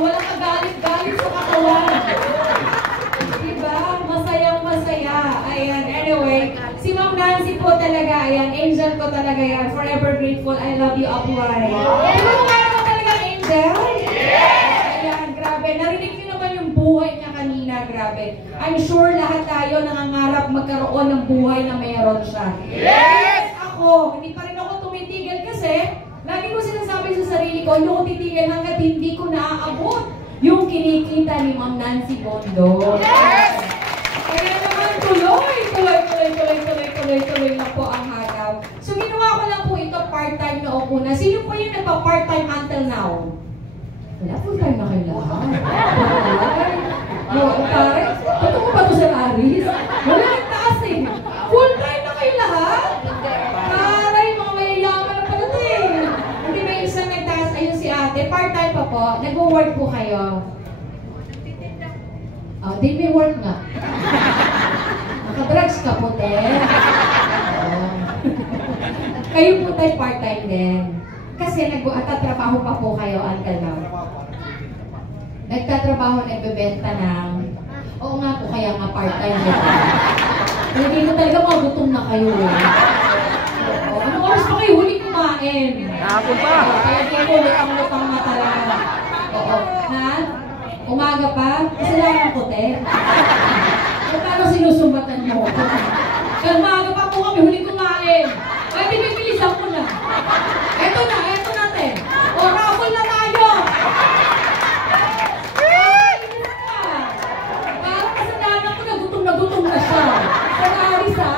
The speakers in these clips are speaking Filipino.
wala ka galit-galit sa katawan. Diba? Masayang-masaya. Ayan, anyway. Si Ma'am Nancy po talaga, ayan, angel ko talaga yan. Forever grateful, I love you, Upline. Diba mo kaya mo talaga angel? Ayan, grabe. Narinig niyo naman yung buhay niya kanina, grabe. I'm sure lahat tayo nangangarap magkaroon ng buhay na mayroon siya. Yes! Ako, hindi pa rin ako tumitigil kasi lagi ko sinasabi sa sarili ko, hindi ko titigil hanggat hindi ko naaabot yung kinikita ni Ma'am Nancy Bondo. Yes! Kaya naman tuloy na po ang hagaw. So ginawa ko lang po ito part-time noong una. Sino po yung nagpa-part-time until now? Wala, full-time na kayo lahat. Pare, totoo ba ito sa Aris? Wala nang taas eh. Full-time na kayo lahat? Aray, mga mayayaman na pala ito eh. Hindi may isang nagtaas. Ayun si ate. Part-time pa po. Nag-work po kayo. Oh, di may work nga. Nakadrugs ka po, te. Kayo po tayo part-time din. Kasi nagtatrabaho pa po kayo until now. Nagtatrabaho, nagbebenta ng... Oo nga po, kaya nga part-time din. Hindi mo talaga magutom na kayo eh. Anong oras pa kayo huli kumain? Hapon pa. Kaya di ko lutang-lutang na talaga. Oo. Ha? Umaga pa? Kasalanan ko, te. Paano sinusumbatan mo? Kaya umaga pa po kami huli kumain. Ay, di bibilisan ko na. Eto na, te. O, raffle na tayo. Parang kasalanan ko, nagutom na siya. Sa Aris, ha?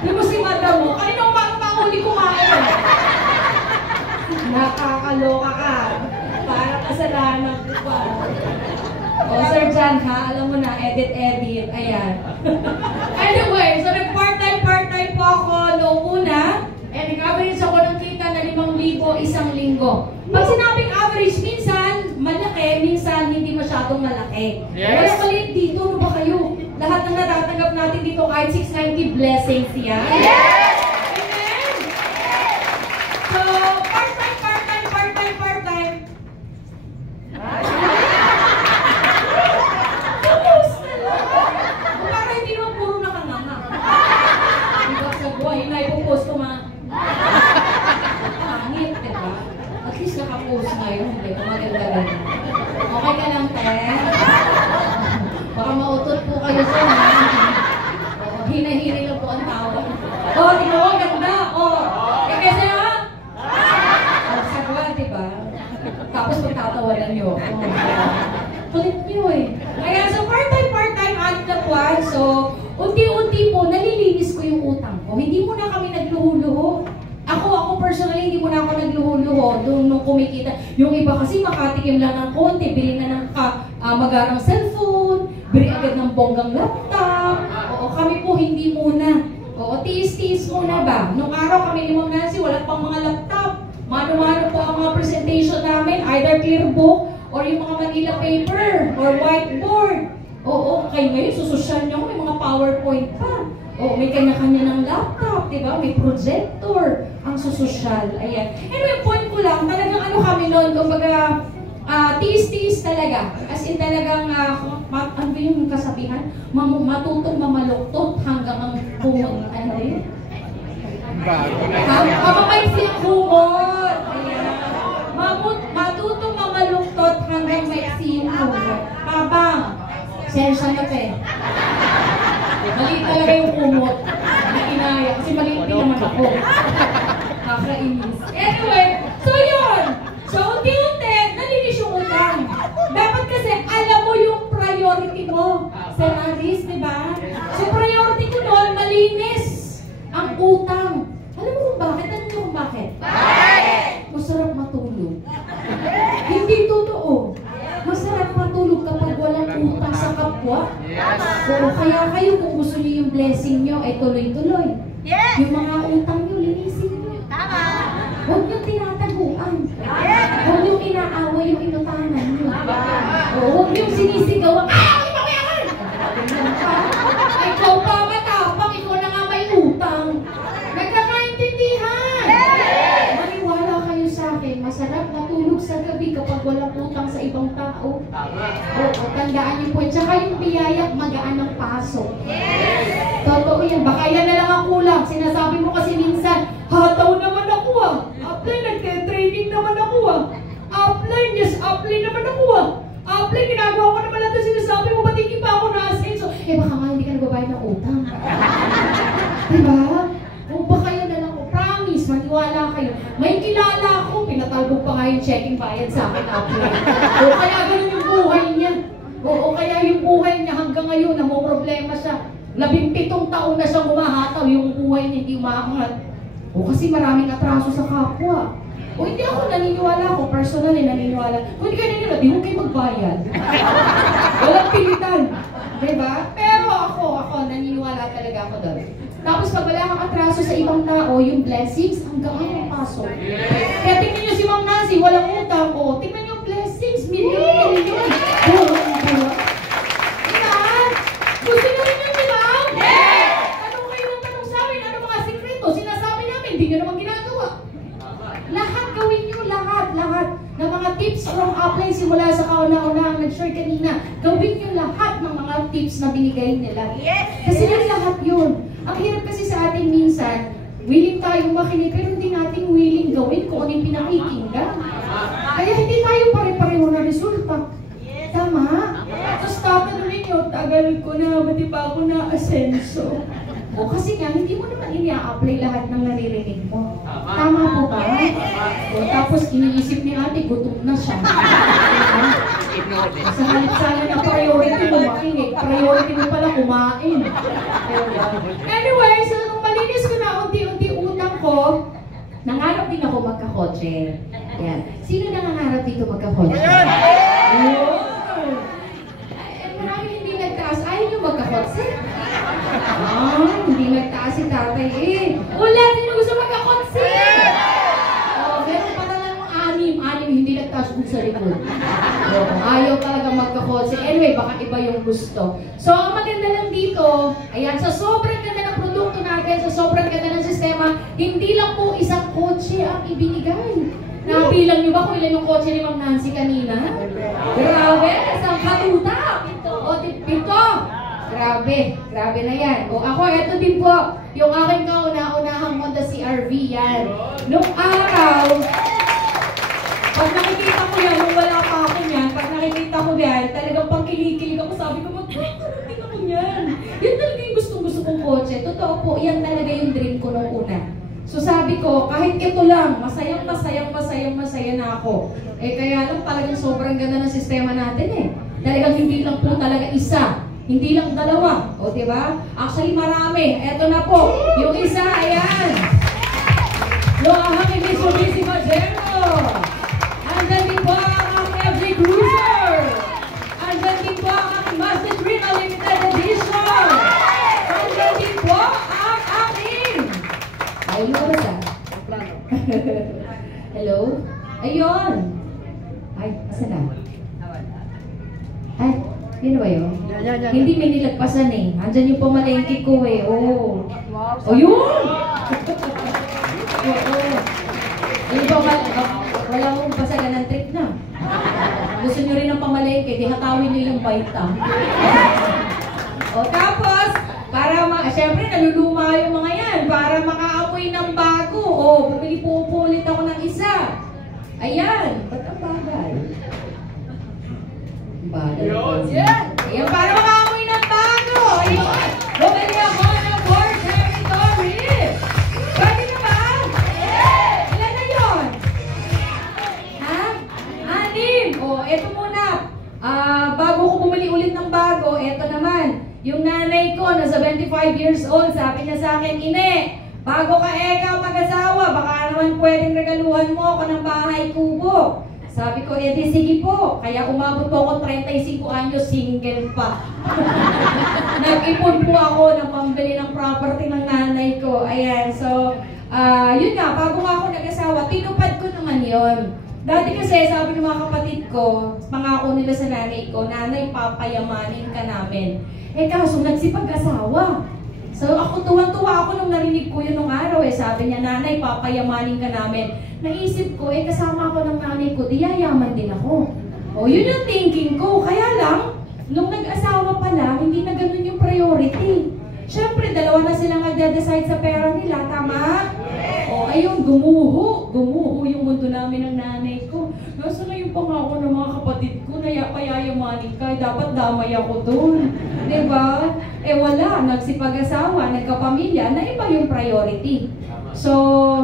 Di mo si madam mo, kanina umaga pa huli kumain. Nakakaloka ka. Parang kasalanan ko pa. O, Sir John, ha? Alam mo na, edit. Ayan. Anyway, so nag-part-time po ako noong una. And nag-average ako ng kita na 5,000 isang linggo. Pag sinabing average, minsan malaki, minsan hindi masyadong malaki. Yes. Wala maliit dito, ano ba kayo? Lahat ng natatanggap natin dito kahit 690 blessings yan. Yes! Amen! So, part-time. Tapos na lang. Para hindi naman puro nakanganga. Diba sa buhay na ipopost ko mga pangit, diba? At least nakapost ngayon, diba? Maganda rin. Okay ka lang, te? Baka mautot po kayo sa hina-hina lang po ang tawag. Oh, di ba? Ganda. Oh. Kasi ha? Sagwa, diba? Tapos magtatawanan nyo. Kulit nyo eh. Kaya so part-time, anim na buwan. So, unti-unti po, nalilinis ko yung utang ko. Hindi muna kami nagluho-luho. Ako personally, hindi muna ako nagluho-luho nung kumikita. Yung iba kasi makatikim lang ng konti, bili na ng magarang cellphone, bili agad ng bonggang laptop. Oo, kami po hindi muna. Oo, tiis-tiis muna ba? Nung araw kami ni Ma'am Nancy, wala pang mga laptop. Mano-mano po ang mga presentation namin, either clear book, or yung mga Manila paper, or whiteboard. Oo, kayo ngayon, susosyal nyo, may mga PowerPoint pa. Oo, may kanya-kanya ng laptop, diba? May projector, ang susosyal. Ayan. Anyway, point ko lang, talagang ano kami noon, kumbaga, tiis-tiis talaga. As in talagang, ano yung kasabihan? Matutong mamaluktot hanggang ang kumot. Ano yun? Mamamaysi ang kumot. Ayan. Matutong mamaluktot hanggang maiksi yung kumot. Pabang. Sensya na pe. Maliit talaga yung kumot. Na inaya. Kasi maliit din naman ako. Kakainis. Anyway, so yun. So, unti-unti, nalinis yung utang. Dapat kasi alam mo yung priority mo. Sir Aris, di ba? So, priority ko noon, malinis ang utang. Alam mo kung bakit? Alam mo kung bakit? Bakit? Masarap matulog. Hindi totoo. Masarap matulog kapag walang utang sa kapwa. So, kaya kayo kung gusto niyo yung blessing nyo, ay tuloy-tuloy. Yes! Yung mga utang nyo, linisin nyo. Tama! Huwag nyo tinataguan. Yes! Huwag nyo inaaway yung inutangan nyo. Huwag nyo sinisigaw. Ikaw pa matapang, ikaw na nga may utang. Nagkakaintindihan. Maniwala kayo sa akin, masarap na matulog sa gabi kapag walang utang sa ibang tao. Oo, tandaan niyo po. Tsaka yung biyaya, magaan ang pasok. Totoo yan. Baka yan na lang ang kulang. Sinasabi mo kasi minsan, hataw naman ako ah. Apply, nagte-training naman ako ah. Apply, yes, apply naman ako ah. Apply, ginagawa ko naman natin sinasabi mo, ba't hindi pa ako na-asenso? Eh baka nga hindi ka nagbabayad ng utang. Diba? O baka yan na lang ko. Promise, maniwala kayo. May kilala ako, pinatalbog pa nga yung checking bayad sa akin apply. O kaya ganun yung buhay niya. O kaya yung buhay niya hanggang ngayon, na may problema siya. 17 taon na siyang umahataw, yung buhay niya hindi umaangat. O kasi maraming atraso sa kapwa. O hindi ako naniniwala ako, personally naniniwala. Kung hindi kayo naniniwala, di huwag kayo magbayad. Walang pilitan. Diba? Pero ako, naniniwala talaga ako doon. Tapos pag wala kang atraso sa ibang tao, yung blessings, hanggang ang pasok. Kaya tingnan nyo si Ma'am Nancy, walang utang ko. Tingnan nyo blessings, milyon. Buwan. Diba? Gusto nyo rin yun, diba? Yes! Tanong kayo ng tanong sa amin, ano mga sikreto? Sinasabi namin, hindi nyo naman ginagawa. Lahat gawin nyo, lahat. Na mga tips from Apply simula sa kauna-una ang nag-share kanina. Gawin nyo lahat ng mga tips na binigay nila. Kasi yun lahat yun. Ang hirap kasi sa atin minsan, willing tayong makinig, pero hindi natin willing gawin kung ano yung pinakikinggan. Kaya hindi tayo pare-pareho na resulta. Tama? Tapos tatanungin nyo, tagal ko na, ba't di pa ako na-asenso? O kasi nga, hindi mo naman i-apply lahat ng naririnig mo. Tama po ba? O tapos iniisip ni ate, gutom na siya. Sa halit sana na priority mo makinig, priority mo pala kumain. Anyway, so nung malinis ko na unti-unti utang ko, nangarap din ako magkakotse. Yan. Sino nangangarap dito magkakotse? Marami hindi nagtaas. Ayaw nyo magkakotse? Hindi nagtaas si tatay eh. Wala, sino gusto magkakotse? Meron pa na lang yung anim hindi nagtaas dun sa likod. Ayaw talaga magkakotse. Anyway, baka iba yung gusto. So, ang maganda lang dito, ayan, sa sobrang ganda ng produkto natin, sa sobrang ganda ng sistema, hindi lang po isang kotse ang ibinigay. Nabilang nyo ba kung ilan yung kotse ni Ma'am Nancy kanina? Grabe, isang katuta. O, pito. Grabe na yan. O ako, eto din po, yung aking kauna-unahang Honda CR-V yan. Nung araw, pag nakikita ko yan, nung wala pa ako yan, pag nakikita ko yan, talagang pangkilig-kilig ako, sabi ko, magkakarating ako yan. Yan talaga yung gustong-gusto kong kotse. Totoo po, yan talaga yung dream ko nung una. So sabi ko, kahit ito lang, masaya na ako. Eh kaya lang talagang sobrang ganda ng sistema natin eh. Talagang hindi lang po talaga isa. Hindi lang dalawa. O, diba? Actually, marami. Eto na po. Yung isa, ayan. Yung aking Mitsubishi Pajero. Andyan din po ang FJ Cruiser. Andyan din po ang Mazda 3 na limited edition. Andyan din po ang aking. Ay, lumabas ah. Hello? Ayun. Ay, asa na? Ay, yun ba yun? Hindi may nilagpasan eh. Andyan yung pamalengke ko eh. Oh. Oh, yun! Yung wala akong pasagan ng trip na. Gusto nyo rin ng pamalengke, di hatawin nyo yung baita. O tapos, syempre naluluma yung mga yan. Para makaamoy ng bago. O, pupulit ako ng isa. Ayan. Ba't ang bagay? Ayan, para makaamoy ng bago. Ayun. Bumili ako ng Ford Territory. Pwede na ba? Ilan na yun? Ha? 6. O, eto muna. Bago ko bumili ulit ng bago, eto naman. Yung nanay ko na 75 years old, sabi niya sa akin, Ine, bago ka mag-asawa, baka naman pwedeng regaluhan mo ako ng bahay kubo. Sabi ko, edi sige po. Kaya umabot po ako 35 anyos, single pa. Nag-ipon po ako ng pambili ng property ng nanay ko. Ayan, so, yun nga, bago nga ako nag-asawa, tinupad ko naman yun. Dati kasi, sabi ng mga kapatid ko, pangako nila sa nanay ko, nanay, papayamanin ka namin. Eh kaso, nagsipag-asawa. So ako, tuwang-tuwa ako nung narinig ko yun nung araw eh. Sabi niya, nanay, papayamanin ka namin. naisip ko, kasama ako ng nanay ko, di yayaman din ako. O, yun yung thinking ko. Kaya lang, nung nag-asawa pa lang, hindi na ganun yung priority. Siyempre, dalawa na silang nagde-decide sa pera nila, tama? O, ayun, gumuho yung mundo namin ng nanay ko. Nasa na yung pangako ng mga kapatid ko na payayamanin ka, dapat damay ako doon. Diba? Wala, nagsipag-asawa, nagkapamilya, na iba yung priority. So,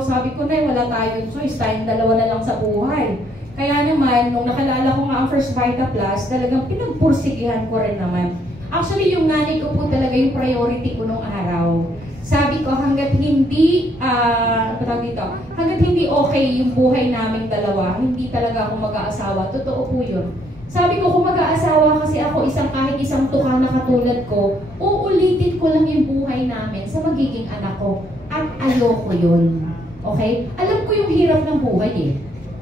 sabi ko na, wala tayong choice, tayong dalawa na lang sa buhay. Kaya naman, nung nakalala ko nga ang First Vita Plus, talagang pinagpursigihan ko rin naman. Actually, yung nanay ko po talaga yung priority ko nung araw. Sabi ko, hanggat hindi, hanggat hindi okay yung buhay naming dalawa, hindi talaga ako mag-aasawa. Totoo po yun. Sabi ko, kung mag-aasawa kasi ako kahit isang tuka na katulad ko, uulitin ko lang yung buhay namin sa magiging anak ko. At ayoko yun. Okay? Alam ko yung hirap ng buhay eh.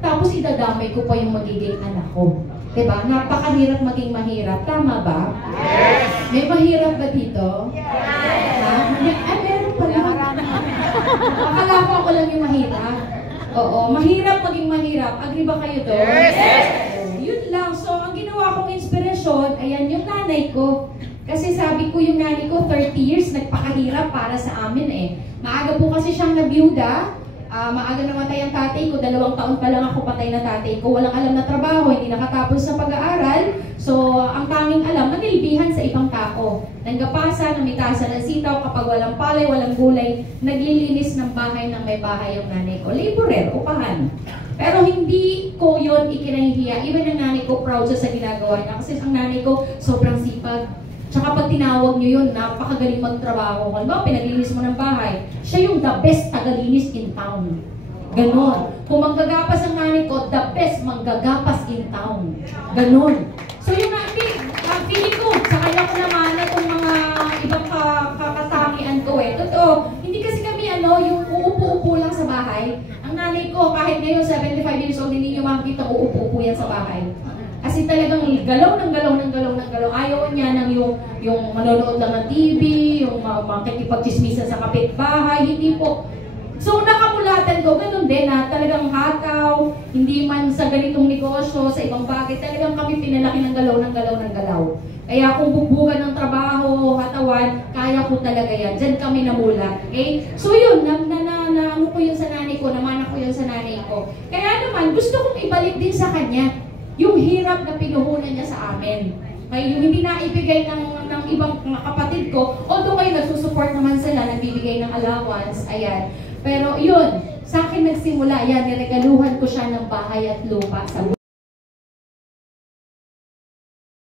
Tapos idadamay ko pa yung magiging anak ko. Diba? Napakahirap maging mahirap. Tama ba? Yes! May mahirap ba dito? Yes! Ha? Meron pala. Akala ko ako lang yung mahirap. Oo, mahirap maging mahirap. Agree ba kayo doon? Yes! Yun lang. So, ang ginawa kong inspirasyon, ayan yung nanay ko. Kasi sabi ko yung nanay ko, 30 years, nagpakahirap para sa amin eh. Maaga po kasi siyang nabiyuda. Maaga namatay ang tatay ko, 2 taon pa lang ako patay na tatay ko. Walang alam na trabaho, hindi nakatapos sa pag-aaral. So, ang tanging alam, manilbihan sa ibang tao. Nanggapasa, namitasan ng sitaw, kapag walang palay, walang gulay, naglilinis ng bahay ng may bahay yung nanay ko. Laborer, upahan. Pero hindi ko yon ikinahihiya. Even ang nanay ko, proud siya sa ginagawa niya. Kasi ang nanay ko, sobrang sipag. Tsaka pag tinawag nyo yun, napakagaling magtrabaho. Halimbawa, pinaglinis mo ng bahay, siya yung the best tagalinis in town. Ganon. Kung manggagapas ang nanay ko, the best manggagapas in town. Ganon. So yung feeling ko, sa kanya ko naman itong mga ibang kakatangian ko Totoo, hindi kasi kami yung uupo-upo lang sa bahay. Ang nanay ko, kahit ngayon 75 years old, hindi nyo makikita uupo-upo yan sa bahay. Kasi talagang galaw ng galaw. Ayaw niya ng yung manonood lang ng TV, yung makikipagchismisan sa kapitbahay, hindi po. So nakamulatan ko, ganun din na talagang hataw, hindi man sa ganitong negosyo, sa ibang bagay, talagang kami pinalaki ng galaw. Kaya kung bugbugan ng trabaho, hatawan, kaya ko talaga yan. Diyan kami namulat. Okay? So yun, ano ko yun sa nanay ko, namana ko yun sa nanay ko. Kaya naman, gusto kong ibalik din sa kanya yung hirap na pinuhunan niya sa amin. Kaya yung hindi naibigay ng ibang mga kapatid ko, although kayo nagsusupport naman sila, nagbibigay ng allowance, ayan. Pero yun, sa akin nagsimula, yan, niregaluhan ko siya ng bahay at lupa sa